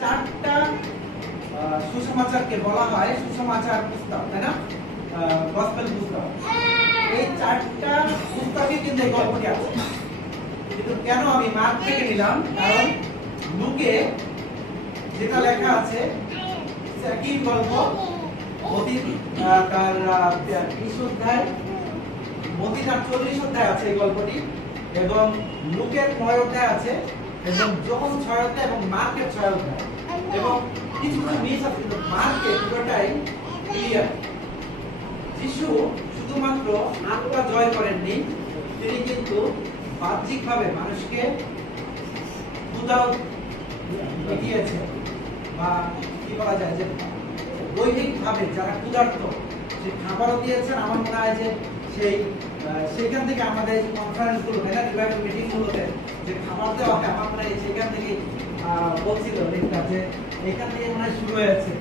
চারটা সুসমাচারকে বলা হয় সুসমাচার পুস্তক, তাই না? গসপেল পুস্তক। এই চারটা পুস্তকে কিন্তু এই গল্পটি আছে। কিন্তু কেন আমি মার্ক থেকে নিলাম, কারণ লুকে যেটা লেখা আছে একই গল্প। তার 20 অধ্যায়, মতি তার 40 অধ্যায় আছে এই গল্পটি, এবং লুকের 9 অধ্যায় আছে, এবং যোহন 6 অধ্যায়, এবং মার্কের 6 অধ্যায়, এবং কিছু কিছু মিস আছে, কিন্তু মার্কে পুরোটাই ক্লিয়ার। যিশু শুধুমাত্র আত্মা জয় করেননি, তিনি কিন্তু বাহ্যিকভাবে মানুষকে ক্ষুধাও মিটিয়েছেন, বা কি বলা যায় যে দৈহিকভাবে যারা ক্ষুধার্ত সেই খাবারও দিয়েছেন। আমার মনে হয় যে সেইখান থেকে আমাদের কনফারেন্স গুলো, রিভাইভাল মিটিং গুলোতে যে খাবার দেওয়া হয়, আমার মনে হয় সেখান থেকে বলছিল যে এখান থেকে মনে হয় শুরু হয়েছে।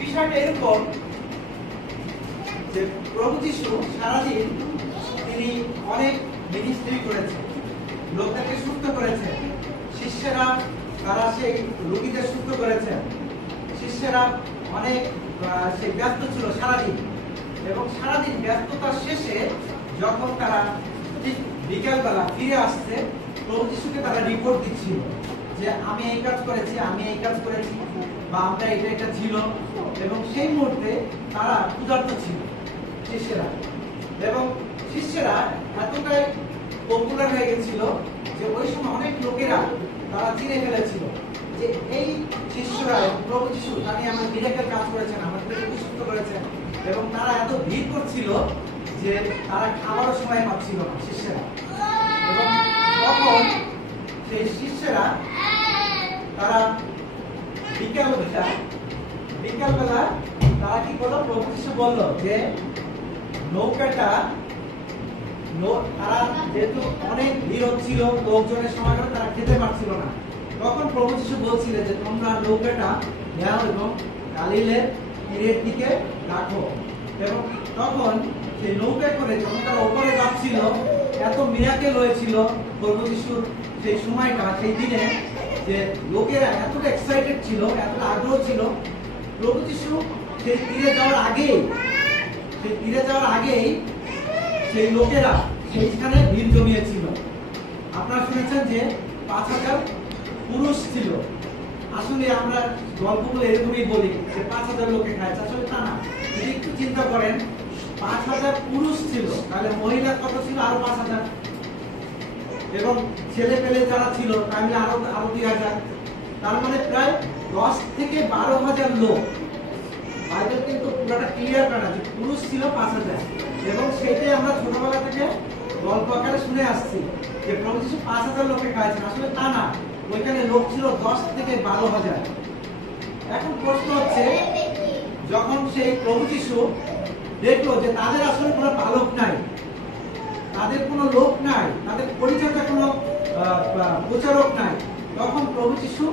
বিষয়টা এরকম যে প্রভু যিশু সারাদিন তিনি অনেক মিনিস্ট্রি করেছেন, লোকদেরকে সুস্থ করেছেন, শিষ্যেরা তারা সেই রোগীদের সুস্থ করেছেন, শিষ্যেরা অনেক সেই ব্যস্ত ছিল সারাদিন, এবং সারাদিন ব্যস্ততার শেষে যখন তারা ঠিক বিকালবেলা ফিরে আসছে, প্রভু যিশুকে তারা রিপোর্ট দিচ্ছিল যে আমি এই কাজ করেছি, আমি এই কাজ করেছি, বা আমরা এটা ছিল। এবং সেই মুহূর্তে তারা ক্ষুধার্ত ছিল শিষ্যেরা, এবং শিষ্যেরা এতটাই পপুলার হয়ে গেছিল যে ওই সময় অনেক লোকেরা তারা চিনে ফেলেছিল যে এই শিষ্যরা প্রভু যিশু তারা আমার মিরাকেল কাজ করেছেন, আমাদেরকে সুস্থ করেছেন, এবং তারা এত ভিড় করছিল যে তারা খাবারও সময় পাচ্ছিল না শিষ্যেরা। এবং তখন সেই শিষ্যেরা তারা বিকালবেলা তারা কি করলো, প্রভু যিশু বলল যে নৌকাটা, তারা যেহেতু অনেক ভিড় হচ্ছিল, লোকজনের সময় তারা খেতে পারছিল না, তখন প্রভু যিশু বলছিলেন যে তোমরা নৌকাটা নাও এবং গালিলের তীরের দিকে রাখো। এবং তখন সেই নৌকায় করে যখন তারা ওপরে যাচ্ছিল, এত মিরাকেল হয়েছিল প্রভু যিশুর সেই সময়টা, সেই দিনে, যে লোকেরা এতটা এক্সাইটেড ছিল, এতটা আগ্রহ ছিল। প্রভু যিশু সেই তীরে যাওয়ার আগেই সেই লোকেরা সেইখানে ভিড় জমিয়েছিল। আপনারা শুনেছেন যে 5000 পুরুষ ছিল। আসলে আমরা গল্পগুলো এরকমই বলি যে 5000 লোকে খাইছে, আসলে তা না। যদি একটু চিন্তা করেন, 5000 পুরুষ ছিল, তাহলে মহিলা কত ছিল? আরো 5000, এবং ছেলে পেলে যারা ছিল তাহলে আরো 2000। তার মানে প্রায় 10 থেকে 12,000 লোক। বাইবেল কিন্তু পুরোটা ক্লিয়ার করা যে পুরুষ ছিল 5000, এবং সেটাই আমরা ছোটবেলা থেকে গল্প আকারে শুনে আসছি যে প্রভু যিশু 5000 লোকে খাইছেন। আসলে তা না, ওইখানে লোক ছিল 10 থেকে 12,000। এখন প্রশ্ন হচ্ছে, যখন সেই প্রভু যিশু দেখলো যে তাদের আসলে কোনো পালক নাই, তাদের কোনো লোক নাই, তাদের পরিচর্যা কোনো প্রচারক নাই, তখন প্রভু যিশু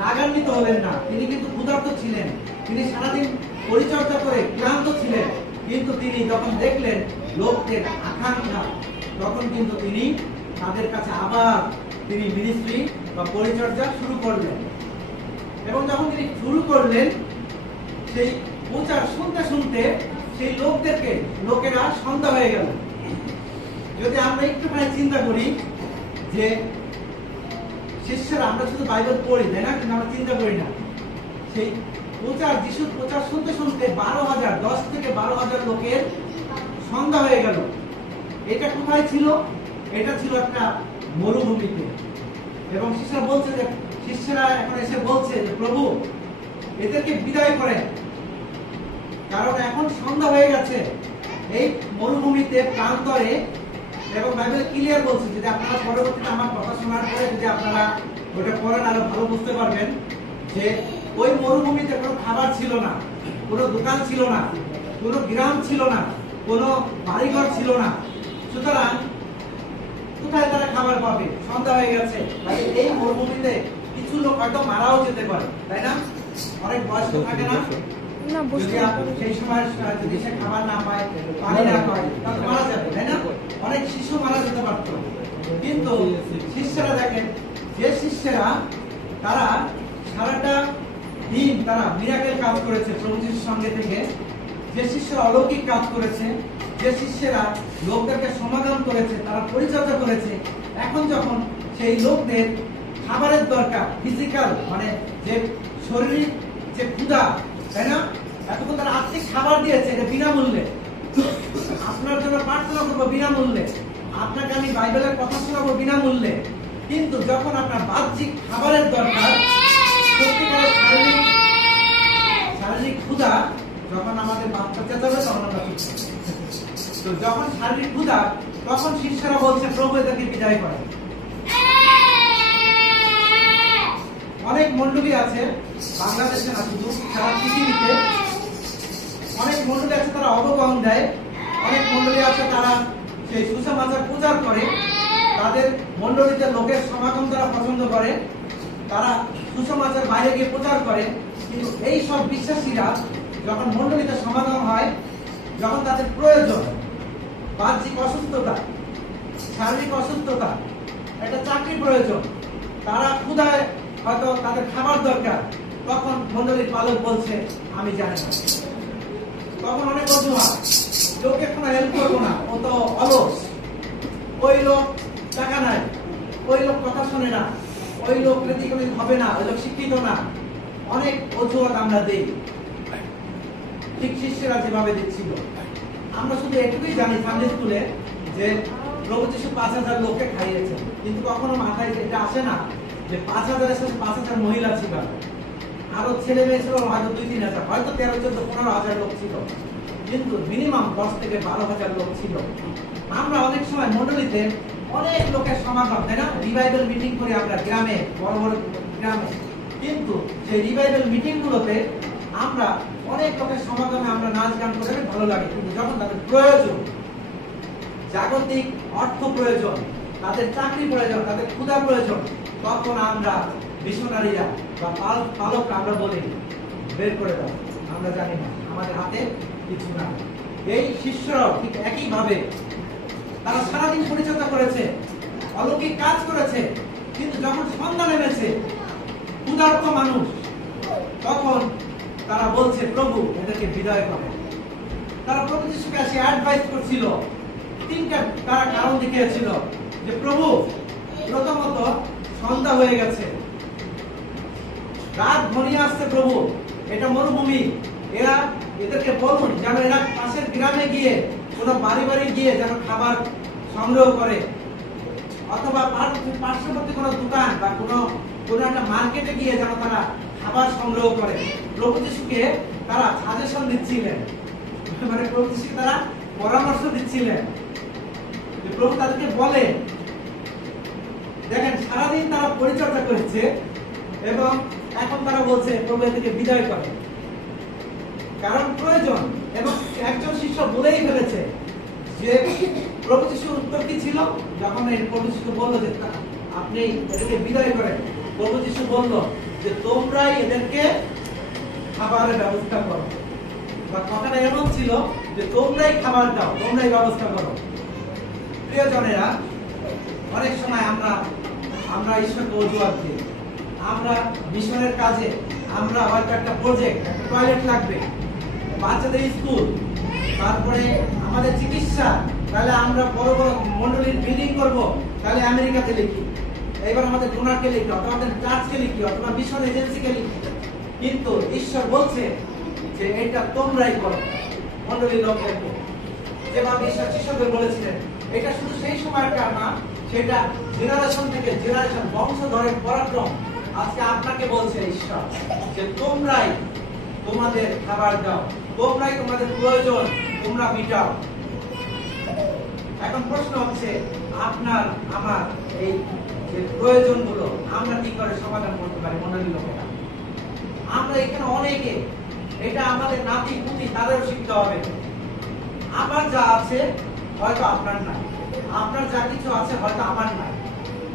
রাগান্বিত হলেন না। তিনি কিন্তু ক্ষুধার্ত ছিলেন, তিনি সারাদিন পরিচর্যা করে ক্লান্ত ছিলেন, কিন্তু তিনি যখন দেখলেন লোকদের আকাঙ্ক্ষা, তখন কিন্তু তিনি তাদের কাছে আবার তিনি মিনিস্ট্রি বা পরিচর্যা শুরু করলেন। এবং যখন তিনি শুরু করলেন, সেই প্রচার শুনতে শুনতে সেই লোকেরা সন্ধ্যা হয়ে গেল। যদি আমরা একটুখানি চিন্তা করি যে শিষ্যরা, আমরা শুধু বাইবেল পড়ি, তাই না, কিন্তু আমরা চিন্তা করি না। সেই যিশুর প্রচার শুনতে শুনতে 12,000, 10 থেকে 12,000 লোকের সন্ধ্যা হয়ে গেল। এটা কোথায় ছিল? এটা ছিল একটা মরুভূমিতে। এবং শিষ্যরা এখন এসে বলছে যে প্রভু, এদেরকে বিদায় করেন, কারণ এখন সন্ধ্যা হয়ে গেছে এই মরুভূমিতে, প্রান্তরে। এবং বাইবেল ক্লিয়ার বলছে, যদি আপনারা পরবর্তীতে আমার কথা শোনার পরে যদি আপনারা ওটা পড়েন, আরো ভালো বুঝতে পারবেন যে ওই মরুভূমিতে কোনো খাবার ছিল না, কোনো দোকান ছিল না, কোনো গ্রাম ছিল না, কোনো বাড়িঘর ছিল না। সুতরাং কোথায় তারা খাবার পাবে? সন্ধ্যা হয়ে গেছে। এই মরুভূমিতে কিছু লোক হয়তো মারাও যেতে পারে, তাই না? অনেক বয়স্ক থাকে না, সেই সময় যদি সে খাবার না পায়, পানি না পায়, তাহলে মারা যাবে, তাই না? অনেক শিশু মারা যেতে পারত। কিন্তু শিষ্যরা দেখেন, যে শিষ্যরা তারা সারাটা দিন তারা মিরাকেল কাজ করেছে প্রভু যিশুর সঙ্গে থেকে। যে শিষ্যরা অলৌকিক কাজ করেছে, যে শিষ্যরা লোকদেরকে সমাধান করেছে, তারা পরিচর্যা করেছে, এখন যখন সেই লোকদের খাবারের দরকার, ফিজিক্যাল মানে যে শরীর যে ক্ষুধা, তাই না, এতক্ষণ তারা আর্থিক খাবার দিয়েছে, এটা বিনামূল্যে। আপনার জন্য প্রার্থনা করবো বিনামূল্যে, আপনাকে আমি বাইবেলের কথা শোনাবো বিনামূল্যে। কিন্তু যখন আপনার বাহ্যিক খাবারের দরকার, সত্যিকারের শারীরিক ক্ষুধা, যখন আমাদের বাচ্চা চেঁচাবে তখন আমরা ঠিক থাকি। তো যখন শারীরিক ক্ষুধা, তখন শিষ্যরা বলছে প্রভু এদেরকে বিদায় করে। অনেক মণ্ডলী আছে বাংলাদেশে না শুধু, সারা পৃথিবীতে অনেক মণ্ডলী আছে, তারা অবগম দেয়। অনেক মণ্ডলী আছে তারা সেই সুসমাচার প্রচার করে, তাদের মণ্ডলীতে লোকের সমাগম তারা পছন্দ করে, তারা সুসমাচার বাইরে গিয়ে প্রচার করে। কিন্তু এই সব বিশ্বাসীরা যখন মণ্ডলীতে সমাগম হয়, যখন তাদের প্রয়োজন, বাহ্যিক অসুস্থতা, শারীরিক অসুস্থতা, একটা চাকরির প্রয়োজন, তারা ক্ষুধায় হয়তো তাদের খাবার দরকার, তখন মণ্ডলীর পালক বলছে আমি জানি না। তখন অনেক অজুহাত, লোকে কোনো হেল্প করবো না, ও তো অলস, ওই লোক টাকা নাই, ওই লোক কথা শোনে না, ওই লোক ক্রিটিক্যালি হবে না, ওই লোক শিক্ষিত না, অনেক অজুহাত আমরা দেই। ঠিক শিষ্যরা যেভাবে দিচ্ছিল। আমরা শুধু এটুকুই জানি সানডে স্কুলে যে প্রভু যিশু 5000 লোককে খাইয়েছেন, কিন্তু কখনো মাথায় এটা আসে না যে 5000-এর সাথে 5000 মহিলা ছিল, আরো ছেলে মেয়ে ছিল হয়তো 2-3 হাজার, হয়তো 13-14-15 হাজার লোক ছিল, কিন্তু মিনিমাম 10 থেকে 12 হাজার লোক ছিল। আমরা অনেক সময় মণ্ডলীতে অনেক লোকের সমাগম, তাই না, রিভাইভাল মিটিং করি আমরা গ্রামে, বড় বড় গ্রামে, কিন্তু সেই রিভাইভাল মিটিং গুলোতে আমরা অনেক লোকের সমাগমে আমরা নাচ গান করে ভালো লাগে, কিন্তু যখন তাদের প্রয়োজন, জাগতিক অর্থ প্রয়োজন, তাদের চাকরি প্রয়োজন, তাদের ক্ষুধা প্রয়োজন, তখন আমরা মিশনারিরা বা পালক আমরা বলি বের করে দাও, আমরা জানি না, আমাদের হাতে কিছু না। এই শিষ্যরাও ঠিক একইভাবে তারা সারাদিন পরিচর্যা করেছে, অলৌকিক কাজ করেছে, কিন্তু যখন সন্ধ্যা নেমেছে, ক্ষুধার্ত মানুষ, তখন তারা বলছে প্রভু এদেরকে বিদায় করে। তারা প্রভু যিশুকে এসে অ্যাডভাইস করছিল, তিনটা তারা কারণ দেখিয়েছিল যে প্রভু প্রথমত সন্ধ্যা হয়ে গেছে, রাত ঘনিয়ে আসছে, প্রভু এটা মরুভূমি, এদেরকে বলুন যেন এরা পাশের গ্রামে গিয়ে কোনো বাড়ি বাড়ি গিয়ে যেন খাবার সংগ্রহ করে, অথবা পার্শ্ববর্তী কোনো দোকান বা কোনো একটা মার্কেটে গিয়ে যেন তারা খাবার সংগ্রহ করে। প্রভু যিশুকে তারা সাজেশন দিচ্ছিলেন, মানে প্রভু যিশুকে তারা পরামর্শ দিচ্ছিলেন, প্রভু তাদেরকে বলে। দেখেন সারাদিন তারা পরিচর্যা করেছে এবং এখন তারা বলছে প্রভু এদেরকে বিদায় করে, কারণ প্রয়োজন। এবং একজন শিষ্য বলেই ফেলেছে যে প্রভু যিশুর উত্তর কি ছিল, যখন এই প্রভু যিশু বললো যে আপনি এদেরকে বিদায় করেন, প্রভু যিশু বলল যে তোমরাই এদেরকে খাবারের ব্যবস্থা করো, বা কথাটা এমন ছিল যে তোমরাই খাবার দাও, তোমরাই ব্যবস্থা করো। প্রিয়জনেরা, অনেক সময় আমরা ঈশ্বরকে অজুহাত দিই, আমরা মিশনের কাজে আমরা হয়তো একটা প্রজেক্ট, একটা টয়লেট লাগবে, বাচ্চাদের স্কুল, তারপরে আমাদের চিকিৎসা, তাহলে আমরা বড় বড় মন্ডলীর বিল্ডিং করব, তাহলে আমেরিকাতে লিখি, এবার আমাদের ডোনারকে লিখি, অথবা আমাদের চার্চকে লিখি, অথবা মিশন এজেন্সিকে লিখি। কিন্তু ঈশ্বর বলছে যে এটা তোমরাই করো, মন্ডলীর লোকদেরকে, যেভাবে ঈশ্বর শিষ্যদের বলেছিলেন। এটা শুধু সেই সময়কার না, সেটা জেনারেশন থেকে জেনারেশন, বংশধরের পরাক্রম। আজকে আপনাকে বলছে ঈশ্বর যে তোমরাই তোমাদের খাবার দাও, তোমরাই তোমাদের প্রয়োজন তোমরা মিটাও। এখন প্রশ্ন হচ্ছে আপনার আমার এই প্রয়োজনগুলো আমরা কি করে সমাধান করতে পারি মন্ডলীর লোকেরা? আমরা এখানে অনেকে, এটা আমাদের নাতি পুতি তাদেরও শিখতে হবে। আমার যা আছে হয়তো আপনার নাই, আপনার যা কিছু আছে হয়তো আমার নাই।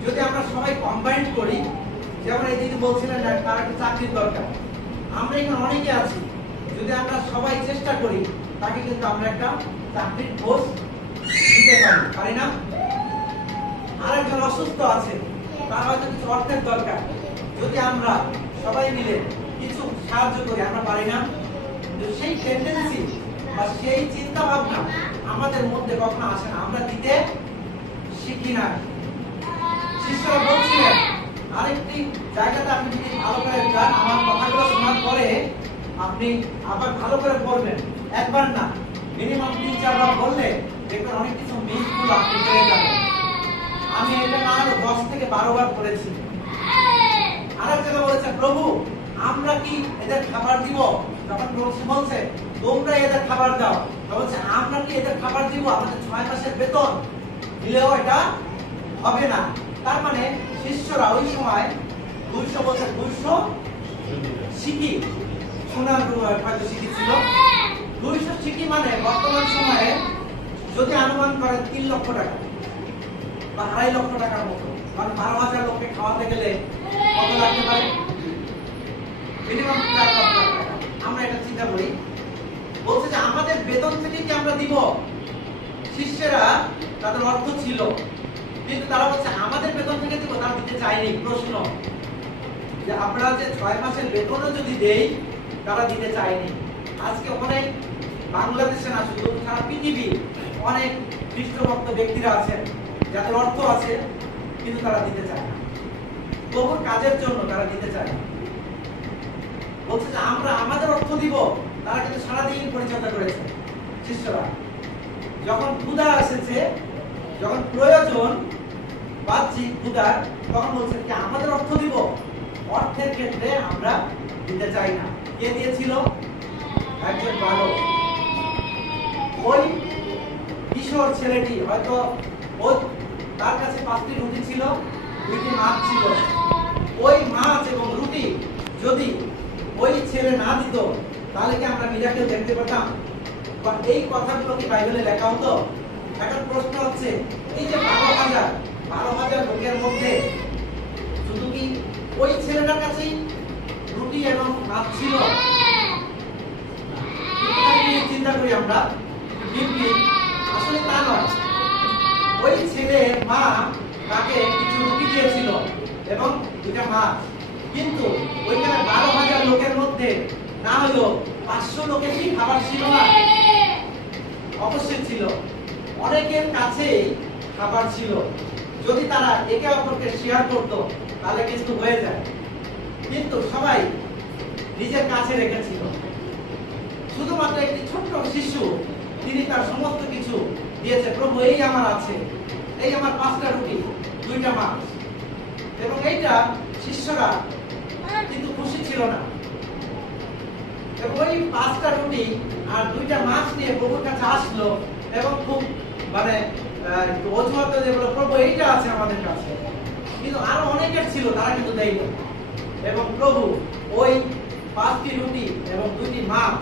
যদি আমরা সবাই কম্বাইন করি, যেমন এই দিদি বলছিলেন তার একটা চাকরির দরকার, আমরা এখানে অনেকে আছি, যদি আমরা সবাই চেষ্টা করি তাকে কিন্তু আমরা একটা চাকরির পোস্ট দিতে পারি না? আরেকজন অসুস্থ আছে, তার হয়তো কিছু অর্থের দরকার, যদি আমরা সবাই মিলে কিছু সাহায্য করি, আমরা পারি না? সেই টেন্ডেন্সি বা সেই চিন্তা ভাবনা আমাদের মধ্যে কখনো আসে না, আমরা দিতে শিখি না। শিষ্যরা বলছিলেন, আরেকটি জায়গাতে আপনি যদি ভালো করে যান, আমার কথাগুলো শোনার পরে আপনি আবার ভালো করে পড়বেন, একবার না মিনিমাম 3-4 বার বললে দেখবেন অনেক কিছু মিসগুলো আপনি পেয়ে যাবেন। আমি এটা না আরো 10 থেকে 12 বার পড়েছি। আরেক জায়গায় বলেছে, প্রভু আমরা কি এদের খাবার দিব? যখন বলছে তোমরা এদের খাবার দাও, বলছে আমরা কি এদের খাবার দিব? আমাদের 6 মাসের বেতন দিলেও এটা হবে না। তার মানে শিষ্যরা ওই সময় 200 বছর 200 সিকি সোনার হয়তো সিকি ছিল। 200 সিকি মানে বর্তমান সময়ে যদি অনুমান করেন 3 লক্ষ টাকা বা 2.5 লক্ষ টাকার মতো, কারণ 12,000 লোককে খাওয়াতে গেলে কত লাগতে পারে? মিনিমাম 4 লাখ টাকা। আমরা এটা চিন্তা করি, বলছে যে আমাদের বেতন থেকে কি আমরা দিব? শিষ্যরা তাদের অর্থ ছিল, কিন্তু তারা বলছে আমাদের বেতন থেকে দিব, তারা দিতে চায়নি। প্রশ্ন যে আমরা যে 6 মাসের বেতনও যদি দেই, তারা দিতে চায়নি। আজকে অনেক বাংলাদেশে না, শুধু সারা পৃথিবী অনেক খ্রিস্টভক্ত ব্যক্তিরা আছেন যাদের অর্থ আছে, কিন্তু তারা দিতে চায় না। প্রভুর কাজের জন্য তারা দিতে চায় না। বলছে যে আমরা আমাদের অর্থ দিব, তারা কিন্তু সারাদিন পরিচর্যা করেছে শিষ্যরা। যখন ক্ষুধা এসেছে, যখন প্রয়োজন বাহ্যিক ক্ষুধার, তখন বলছে যে আমাদের অর্থ দিব। অর্থের ক্ষেত্রে আমরা দিতে চাই না। কে দিয়েছিল? একজন বালক। ওই কিশোর ছেলেটি হয়তো তার কাছে 5টি রুটি ছিল, 2টি মাছ ছিল। ওই মাছ এবং রুটি যদি ওই ছেলে না দিত, তাহলে কি আমরা মিরাকেল দেখতে পেতাম? বা এই কথাগুলো কি বাইবেলে লেখা হতো? এখন প্রশ্ন হচ্ছে, এই যে 12,000 লোকের মধ্যে শুধু কি ওই ছেলেটার কাছেই রুটি এবং মাছ ছিল? চিন্তা করি আমরা, আসলে তা নয়। ওই ছেলের মা তাকে কিছু রুটি দিয়েছিল এবং 2টা মাছ, কিন্তু ওইখানে 12,000 লোকের মধ্যে না হলো 500 লোকের কি খাবার ছিল না? অবশ্যই ছিল। অনেকের কাছেই খাবার ছিল, যদি তারা একে অপরকে শেয়ার করত তাহলে কিন্তু হয়ে যায়, কিন্তু সবাই নিজের কাছে রেখেছিল। শুধুমাত্র একটি ছোট্ট শিশু, তিনি তার সমস্ত কিছু দিয়েছে। প্রভু এই আমার আছে, এই আমার 5টা রুটি 2টা মাছ। এবং এইটা শিষ্যরা কিন্তু খুশি ছিল না। এবং ওই 5টা রুটি আর 2টা মাছ নিয়ে প্রভুর কাছে আসলো এবং খুব মানে অজুহাত যেগুলো, প্রভু এইটা আছে আমাদের কাছে, কিন্তু আরো অনেকের ছিল, তারা কিন্তু দেয়নি। এবং প্রভু ওই 5টি রুটি এবং 2টি মাছ,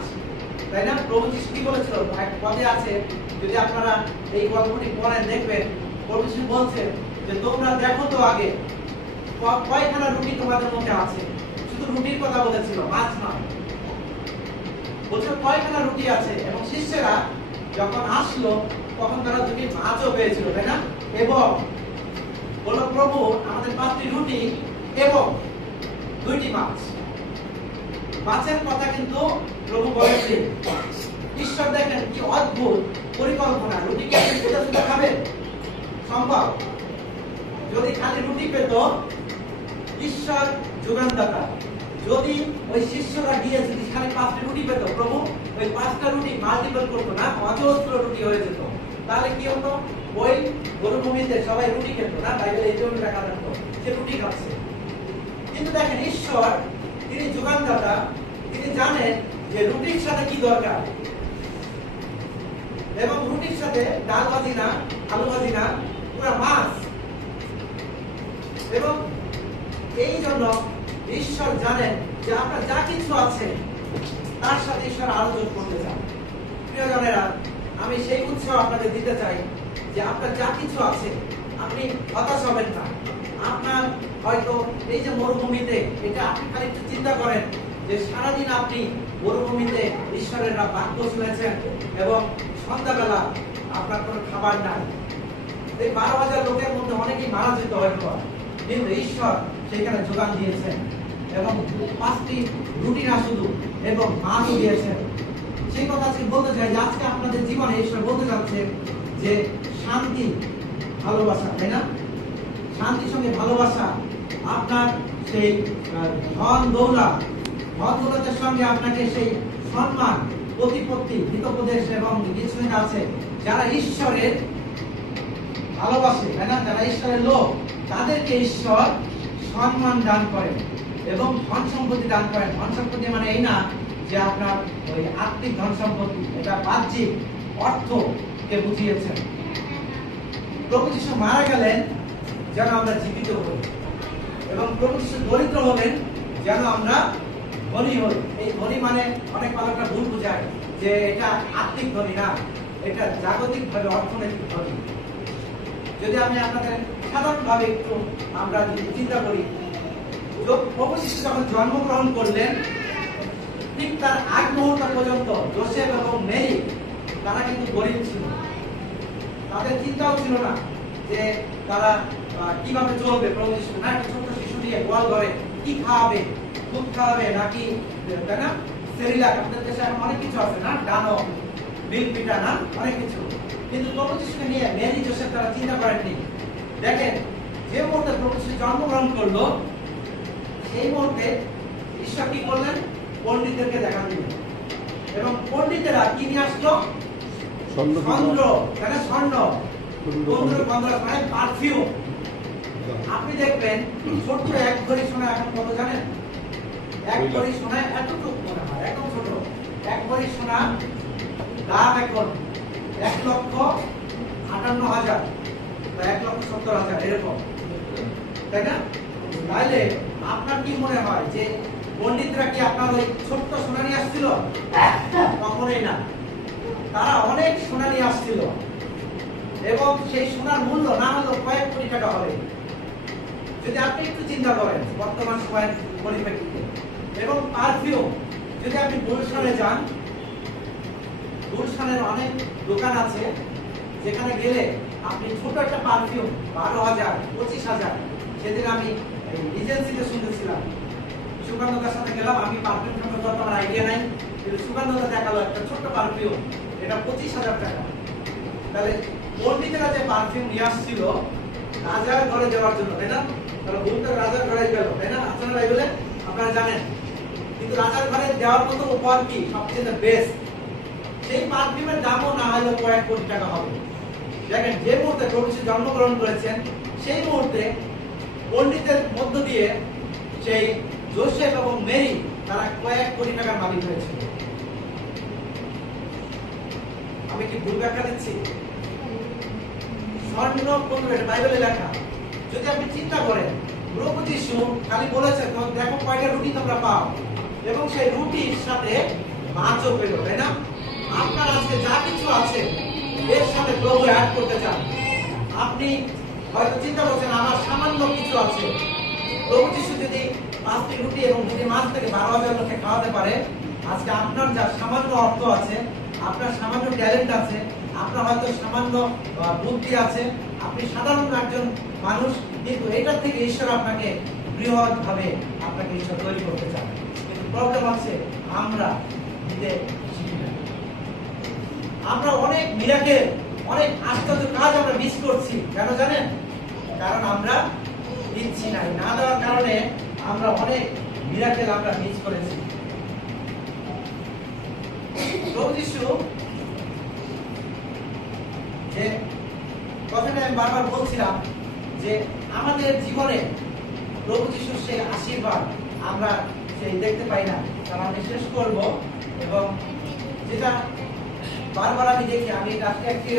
তাই না? প্রভু যিশু কি বলেছিল? এক পদে আছে, যদি আপনারা এই গল্পটি পড়েন দেখবেন, প্রভু যিশু বলছেন যে তোমরা দেখো তো আগে কয়খানা রুটি তোমাদের মধ্যে আছে। শুধু রুটির কথা বলেছিল, মাছ নয়। বলছে কয়খানা রুটি আছে। এবং শিষ্যরা যখন আসলো, তখন তারা 2টি মাছও পেয়েছিল, তাই না? এবং বলল, প্রভু আমাদের 5টি রুটি এবং 2টি মাছ। মাছের কথা কিন্তু প্রভু বলেছেন। ঈশ্বর দেখেন কি অদ্ভুত পরিকল্পনা। রুটি কি আপনি সোজা সোজা খাবেন? সম্ভব? যদি খালি রুটি পেত, ঈশ্বর যোগানদাতা, যদি ওই শিষ্যরা গিয়ে যদি খালি 5টি রুটি পেত, প্রভু ওই 5টা রুটি মাল্টিপল করতো না, অজস্র রুটি হয়ে যেত, তাহলে কি হতো? ওই মরুভূমিতে সবাই রুটি খেত না? বাইবেলে এই জন্য লেখা থাকতো যে রুটি খাচ্ছে। কিন্তু দেখেন ঈশ্বর, তিনি যোগানদাতা, তিনি জানেন যে রুটির সাথে কি দরকার। এবং রুটির সাথে ডাল ভাজি না, আলু ভাজি না, পুরো মাছ। এবং এই জন্য ঈশ্বর জানেন যে আপনার যা কিছু আছে তার সাথে ঈশ্বর আরো যোগ করতে চান। প্রিয়জনেরা, আমি সেই উৎসাহ আপনাদের দিতে চাই যে আপনার যা কিছু আছে আপনি হতাশ হবেন না। আপনার হয়তো এই যে মরুভূমিতে, এটা আপনি খালি একটু চিন্তা করেন যে সারাদিন আপনি মরুভূমিতে ঈশ্বরের বাক্য শুনেছেন এবং সন্ধ্যাবেলা আপনার কোনো খাবার নাই। এই 12,000 লোকের মধ্যে অনেকেই মারা যেত হয়তো, কিন্তু ঈশ্বর সেখানে যোগান দিয়েছেন এবং 5টি রুটি না শুধু এবং মাছও দিয়েছেন। সেই কথা আজকে বলতে চাই যে আজকে আপনাদের জীবনে ঈশ্বর বলতে চাচ্ছে যে শান্তি, ভালোবাসা, তাই না? শান্তির সঙ্গে ভালোবাসা, আপনার সেই ধন দৌলতের সঙ্গে আপনাকে সেই সম্মান, প্রতিপত্তি, হিতোপদেশ এবং কিছুদিন আছে যারা ঈশ্বরের ভালোবাসে, তাই না? যারা ঈশ্বরের লোক, তাদেরকে ঈশ্বর সম্মান দান করেন এবং ধন সম্পত্তি দান করেন। ধন সম্পত্তি মানে এই না যে আপনার ওই আর্থিক ধন সম্পত্তি, এটা বাহ্যিক অর্থকে বুঝিয়েছেন। প্রভু যিশু মারা গেলেন যেন আমরা জীবিত হই এবং প্রভু যিশু দরিদ্র হলেন যেন আমরা ধনী হই। এই ধনী মানে অনেক পালকরা ভুল বোঝায় যে এটা আর্থিক ধনী না, এটা জাগতিক ভাবে অর্থনৈতিক ধনী। যদি আমি আপনাদের সাধারণভাবে একটু আমরা যদি চিন্তা করি, প্রভু যিশু যখন জন্মগ্রহণ করলেন ঠিক তার আগ মুহূর্ত পর্যন্ত যোসেফ এবং মেরি তারা কিন্তু গরিব ছিল। তাদের চিন্তাও ছিল না যে তারা কিভাবে চলবে। প্রভু যিশু না একটা ছোট্ট শিশু দিয়ে গোয়াল ঘরে কি খাওয়াবে, দুধ খাওয়াবে নাকি, তাই না, সেরিলাক, আমাদের দেশে এখন অনেক কিছু আছে না, ডানো, মিল্ক পিঠা, না অনেক কিছু। কিন্তু প্রভু যিশুকে নিয়ে মেরি যোসেফ তারা চিন্তা করেননি। দেখেন যে মুহূর্তে প্রভু যিশু জন্মগ্রহণ করলো সেই মুহূর্তে ঈশ্বর কি করলেন? পণ্ডিতদেরকে দেখা দিলেন এবং পণ্ডিতেরা কি নিয়ে আসলো? স্বর্ণ, তাহলে স্বর্ণ, মানে পারফিউম। আপনি দেখবেন ছোট্ট এক ভরি সোনা এখন কত জানেন? এক ভরি সোনা এতটুকু মনে হয়, একদম ছোট। এক ভরি সোনা দাম এখন 1,58,000 বা 1,70,000 এরকম, তাই না? তাইলে আপনার কি মনে হয় যে পণ্ডিতরা কি আপনার ওই ছোট্ট সোনা নিয়ে আসছিল? কখনোই না। তারা অনেক সোনা নিয়ে আসছিল এবং সেই সোনার মূল্য না হলো কয়েক কোটি টাকা হবে। যদি আপনি একটু চিন্তা করেন বর্তমান সময়ের পরিপ্রেক্ষিতে। এবং পারফিউম, যদি আপনি গুলশানে যান, গুলশানের অনেক দোকান আছে যেখানে গেলে আপনি ছোট একটা পারফিউম 12,000, 25,000। সেদিন আমি এজেন্সিতে শুনতেছিলাম, সুগন্ধতার সাথে গেলাম, আমি পারফিউম সম্পর্কে আমার আইডিয়া নাই, কিন্তু সুগন্ধতা দেখালো একটা ছোট্ট পারফিউম, এটা 25,000 টাকা। তাহলে পণ্ডিতেরা যে পারফিউম নিয়ে আসছিল রাজার ঘরে দেওয়ার জন্য, তাই না? তাহলে ভূতটা রাজার ঘরে গেল, তাই না? আপনারা বাইবেলে আপনারা জানেন। কিন্তু রাজার ঘরে দেওয়ার মতো উপহার কি সবচেয়ে বেস্ট? সেই পারফিউমের দামও না হলে কয়েক কোটি টাকা হবে। দেখেন যে মুহূর্তে প্রভু যিশু জন্মগ্রহণ করেছেন সেই মুহূর্তে পণ্ডিতের মধ্য দিয়ে সেই যোসেফ এবং মেরি তারা কয়েক কোটি টাকার মালিক হয়েছিল। আমি কি ভুল ব্যাখ্যা দিচ্ছি? স্বর্ণ কোন বাইবেলে লেখা। যদি আপনি চিন্তা করেন প্রভু যিশু খালি বলেছেন দেখো কয়টা রুটি তোমরা পাও এবং সেই রুটির সাথে মাছও পেল, তাই না? আপনার আজকে যা কিছু আছে এর সাথে প্রভু অ্যাড করতে চান। আপনি হয়তো চিন্তা করছেন আমার সামান্য কিছু আছে, প্রভু যিশু যদি 5টি রুটি এবং 2টি মাছ থেকে 12,000 লোককে খাওয়াতে পারে, আজকে আপনার যা সামান্য অর্থ আছে, আপনার সামান্য ট্যালেন্ট আছে, আপনার হয়তো সামান্য বুদ্ধি আছে, আপনি সাধারণ একজন মানুষ, কিন্তু এটার থেকে ঈশ্বর আপনাকে বৃহৎ ভাবে আপনাকে ঈশ্বর তৈরি করতে চান। কিন্তু প্রবলেম আছে আমরা দিতে শিখি না। আমরা অনেক মিরাকেল, অনেক আশ্চর্য কাজ আমরা মিস করছি। কেন জানেন? কারণ আমরা দিচ্ছি না। না দেওয়ার কারণে আমরা অনেক মিরাকেল আমরা মিস করেছি। প্রভু যিশু যে কথাটা আমি বারবার বলছিলাম যে আমাদের জীবনে প্রভু যিশুর সেই আশীর্বাদ আমরা সেই দেখতে পাই না। কারণ আমি শেষ করব এবং যেটা বারবার আমি দেখি, আমি আজকে একটি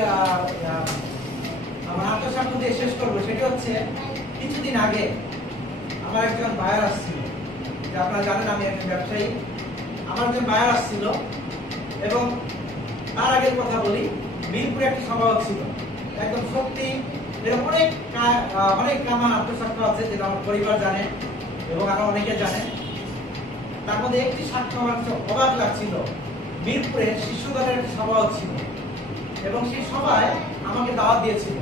আমার আত্মসাক্ষ্য দিয়ে শেষ করবো। সেটা হচ্ছে কিছুদিন আগে আমার একজন বায়ার আসছিল, যে আপনারা জানেন আমি একজন ব্যবসায়ী। আমার একজন বায়ার আসছিল এবং তার আগের কথা বলি, মিরপুরে একটি সভা ছিল। একদম সত্যি এরকম অনেক আমার আত্মসাক্ষ্য আছে যেটা আমার পরিবার জানে এবং আরো অনেকে জানে। তার মধ্যে একটি সাক্ষ্য আমার অবাক লাগছিল। মিরপুরে শিশু দলের সভা ছিল এবং সেই সভায় আমাকে দাওয়াত দিয়েছিল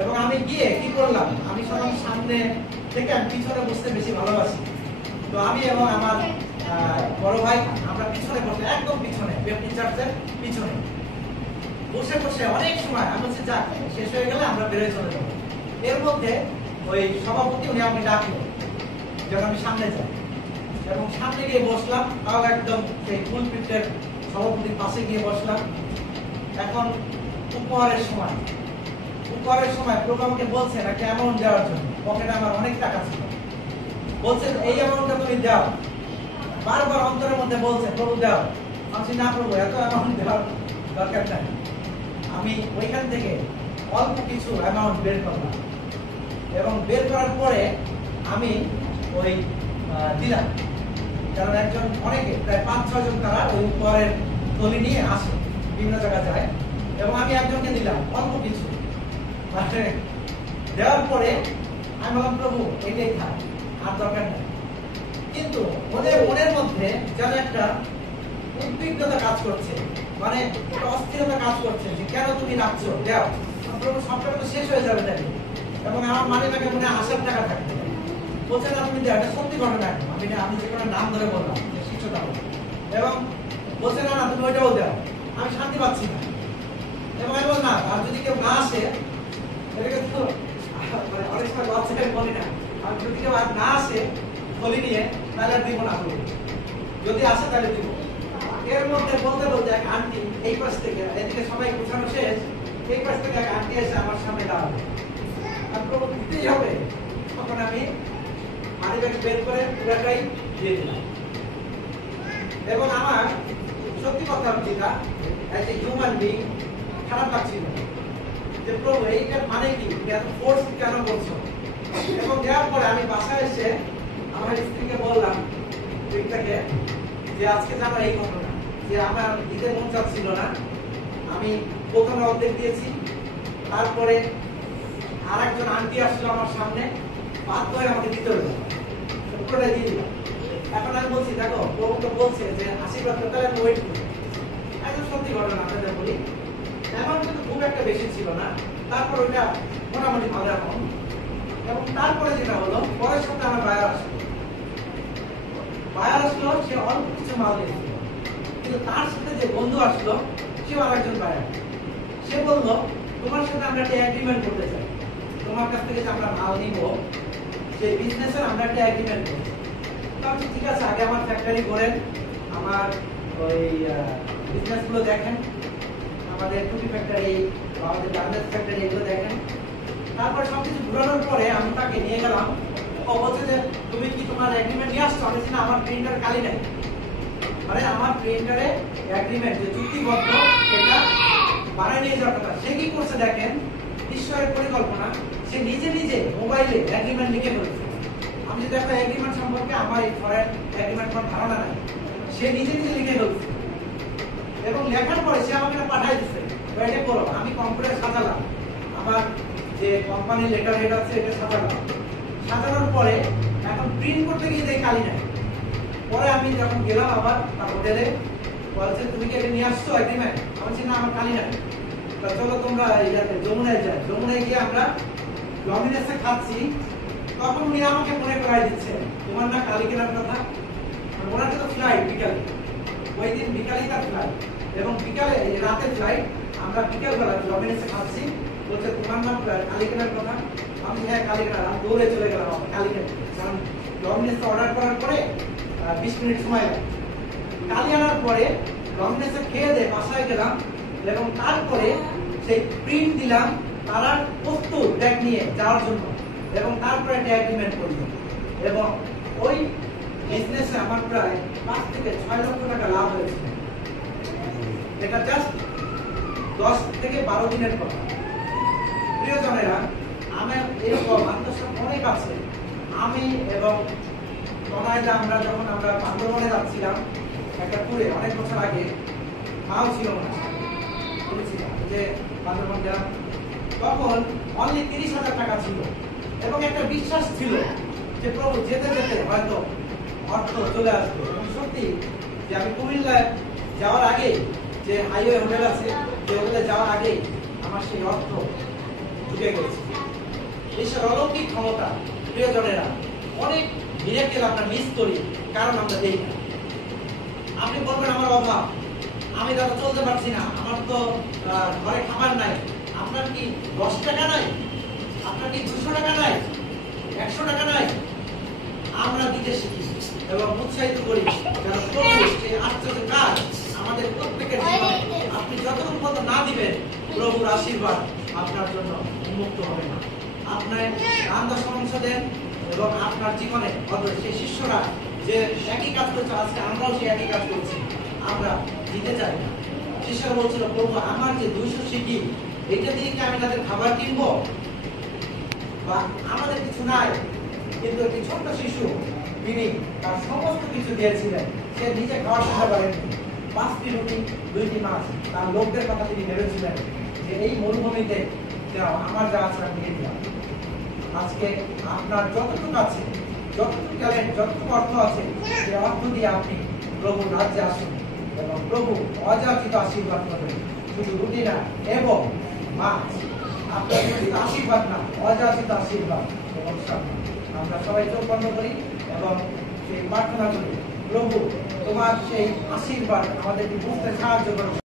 এবং আমি গিয়ে কি করলাম, আমি সবার সামনে থেকে আমি পিছনে বসতে বেশি ভালোবাসি। তো আমি এবং আমার বড় ভাই আমরা পিছনে বসে, একদম পিছনে, বেপটি চার্চের পিছনে বসে বসে অনেক সময় আমি বলছি যাক শেষ হয়ে গেলে আমরা বেরোয় চলে যাবো। এর মধ্যে ওই সভাপতি উনি আমাকে ডাকলো যখন আমি সামনে যাই, এবং সামনে গিয়ে বসলাম, তাও একদম সেই ফুলপিটের সভাপতির পাশে গিয়ে বসলাম। এখন উপহারের সময় প্রভু আমাকে বলছে একটা অ্যামাউন্ট দেওয়ার জন্য, পকেটে আমার অনেক টাকা ছিল, বলছেন এই অ্যামাউন্টটা তুমি দাও। বারবার অন্তরের মধ্যে বলছে প্রভু দাও। আমি না প্রভু এত অ্যামাউন্ট দেওয়ার দরকার নাই। আমি ওইখান থেকে অল্প কিছু অ্যামাউন্ট বের করলাম, এবং বের করার পরে আমি ওই দিলাম, কারণ একজন অনেকে প্রায় 5-6 জন তারা ওই উপহারের থলি নিয়ে আসে, বিভিন্ন জায়গায় যায়, এবং আমি একজনকে দিলাম অল্প কিছু। দেওয়ার পরে আমি বললাম প্রভু এটাই থাক, আর দরকার নেই। কিন্তু ওদের মনের মধ্যে যেন একটা উদ্বিগ্নতা কাজ করছে, মানে একটা অস্থিরতা কাজ করছে যে কেন তুমি রাখছো, দেও প্রভু, সব টাকা তো শেষ হয়ে যাবে তাই। এবং আমার মানে তাকে মনে আসার টাকা থাকবে, বলছে না তুমি দেও, এটা সত্যি ঘটনা। আমি যে কোনো নাম ধরে বললাম যে শিষ্যতা, এবং বলছে না তুমি ওইটাও দেও। আমি শান্তি পাচ্ছি না, এবং আমি বল না, আর যদি কেউ না আসে, এটাকে তো মানে অনেক সময় লজ্জায় বলি না, আর যদি কেউ আর না আসে থলি নিয়ে, তাহলে আর দিব না, যদি আসে তাহলে দিব। এর মধ্যে বলতে বলতে এক আন্টি এই পাশ থেকে, এদিকে সবাই গোছানো শেষ, এই পাশ থেকে এক আন্টি এসে আমার সামনে দাঁড়াবে, আর প্রভু দিতেই হবে। তখন আমি মানিব্যাগ বের করে পুরাটাই দিয়ে দিলাম। এবং আমার সত্যি কথা যেটা, এজ এ হিউম্যান বিং খারাপ লাগছিল যে প্রভু এইটার মানে কি, এত ফোর্স কেন করছো। এবং দেওয়ার পরে আমি বাসায় এসে আমার স্ত্রীকে বললাম দিকটাকে, যে আজকে জানো এই ঘটনা, যে আমার দিতে মন চাচ্ছিল না, আমি প্রথমে অর্ধেক দিয়েছি, তারপরে আর একজন আন্টি আসলো আমার সামনে, বাধ্য হয়ে আমাকে দিতে হলো, পুরোটাই দিয়ে দিলাম। এখন আমি বলছি দেখো প্রভু তো বলছে যে আশীর্বাদ করতে হলে আমি ওয়েট করি। একদম সত্যি ঘটনা আপনাদের বলি, অ্যামাউন্ট কিন্তু খুব একটা বেশি ছিল না, তারপর ওইটা মোটামুটি ভালো অ্যামাউন্ট। এবং তারপরে যেটা হলো, পরের সপ্তাহে আমার বায়ার আসলো, সে অল্প কিছু মাল দিয়েছিল, কিন্তু তার সাথে যে বন্ধু আসলো সেও আর একজন বায়ার। সে বললো তোমার সাথে আমরা একটা এগ্রিমেন্ট করতে চাই, তোমার কাছ থেকে যে আমরা মাল নিব সেই বিজনেসের আমরা একটা এগ্রিমেন্ট করছি। আমি ঠিক আছে, আগে আমার ফ্যাক্টরি করেন, আমার ওই বিজনেস গুলো দেখেন, আমাদের টুপি ফ্যাক্টরি, আমাদের গার্মেন্টস ফ্যাক্টরি, এগুলো দেখেন। তারপর সবকিছু ঘুরানোর পরে আমি তাকে নিয়ে গেলাম, ও বলছে যে তুমি কি তোমার এগ্রিমেন্ট নিয়ে আসছো? আমি না, আমার প্রিন্টার কালি নাই। মানে আমার প্রিন্টারে এগ্রিমেন্ট যে চুক্তিবদ্ধ, এটা বানায় নিয়ে যাওয়ার কথা। সে কি করছে দেখেন, ঈশ্বরের পরিকল্পনা, সে নিজে নিজে মোবাইলে এগ্রিমেন্ট লিখে ফেলেছে। আমি যদি একটা এগ্রিমেন্ট সম্পর্কে আমার এই ফরেন এগ্রিমেন্ট কোনো ধারণা নাই, সে নিজে নিজে লিখে ফেলছে, এবং লেখার পরে সে আমাকে পাঠাই দিচ্ছে, এটা করো। আমি কম্পিউটার সাজালাম, আমার যে কোম্পানির লেটার হেড আছে এটা সাজালাম, সাজানোর পরে এখন প্রিন্ট করতে গিয়ে দেখি কালি নাই। পরে আমি যখন গেলাম আবার তার হোটেলে, বলছে তুমি কি এটা নিয়ে আসছো এগ্রিমেন্ট? আমি বলছি না, আমার কালি নাই। চলো তোমরা যমুনায় যাই। যমুনায় গিয়ে আমরা ডমিনেসে খাচ্ছি, তখন উনি আমাকে মনে করাই দিচ্ছে তোমার না কালি কেনার কথা। ওনার তো ফ্লাইট বিকালে, ওই দিন বিকালে তার ফ্লাইট, এবং বিকালে রাতে ফ্লাইট, আমরা বিকালবেলা ডমিনেসে খাচ্ছি, বলছে তোমার নাম কালি কেনার কথা। আমি হ্যাঁ কালি কেনার, আমি দৌড়ে চলে গেলাম কালি কেনার, কারণ ডমিনেসে অর্ডার করার পরে 20 মিনিট সময় লাগে। কালি আনার পরে ডমিনেসে খেয়ে দিয়ে বাসায় গেলাম, এবং তারপরে সেই প্রিন্ট দিলাম তারা প্রস্তুত ব্যাগ নিয়ে যাওয়ার জন্য, এবং তারপরে একটা এগ্রিমেন্ট করলো। এবং ওই বিজনেসে আমার প্রায় 5 থেকে 6 লক্ষ টাকা লাভ হয়েছে। এটা জাস্ট 10 থেকে 12 দিনের কথা। প্রিয়জনেরা, আমার এরকম আত্মসাৎ অনেক আছে। আমি এবং তনায়দা আমরা যখন আমরা বান্দরবনে যাচ্ছিলাম একটা ট্যুরে, অনেক বছর আগে, মাও ছিল না, বলেছিলাম যে বান্দরবন গেলাম, তখন অনলি 30,000 টাকা ছিল, এবং একটা বিশ্বাস ছিল যে প্রভু যেতে যেতে হয়তো অর্থ চলে আসবে। এবং সত্যি যে আমি কুমিল্লায় যাওয়ার আগে যে হাইওয়ে হোটেল আছে, যে হোটেলে যাওয়ার আগে আমার সেই অর্থ ঢুকে গেছে। ঈশ্বর অলৌকিক ক্ষমতা প্রিয়জনেরা, অনেক মিরাকেল আমরা মিস করি, কারণ আমরা দেই না। আপনি বলবেন আমার অভাব, আমি দাদা চলতে পারছি না, আমার তো ঘরে খাবার নাই। আপনার কি 10 টাকা নাই? আপনার কি 200 টাকা নাই? 100 টাকা নাই? আমরা দিতে শিখি এবং উৎসাহিত করি যেন প্রভু সেই আশ্চর্য কাজ আমাদের প্রত্যেকের জীবনে আপনি যতক্ষণ পর্যন্ত না দিবেন, প্রভুর আশীর্বাদ আপনার জন্য উন্মুক্ত হবে না। আপনার দান দশমাংশ দেন এবং আপনার জীবনে সেই শিষ্যরা যে একই কাজ করছে, আজকে আমরাও সেই একই কাজ করছি, আমরা দিতে চাই না। শিষ্যরা বলছিল, প্রভু আমার যে 200 সিকি, এটা দিয়ে কি আমি তাদের খাবার কিনবো? বা আমাদের কিছু নাই, কিন্তু একটি ছোট্ট শিশু তিনি তার সমস্ত কিছু দিয়েছিলেন, সে নিজে খাওয়ার চেষ্টা করেননি। 5টি রুটি 2টি মাছ, তার লোকদের কথা তিনি ভেবেছিলেন যে এই মরুভূমিতে যাও, আমার যা আছে আমি দিয়ে দিলাম। আজকে আপনার যতটুকু আছে, যতটুকু ট্যালেন্ট, যতটুকু অর্থ আছে, সে অর্থ দিয়ে আপনি প্রভুর রাজ্যে আসুন এবং প্রভু অযাচিত আশীর্বাদ করবেন। শুধু রুটি না এবং মাছ, আপনার শুধু আশীর্বাদ না, অযাচিত আশীর্বাদ এবং সম্মান। আমরা সবাই চোখ বন্ধ করি এবং সেই প্রার্থনা করি, প্রভু তোমার সেই আশীর্বাদ আমাদেরকে বুঝতে সাহায্য করুন।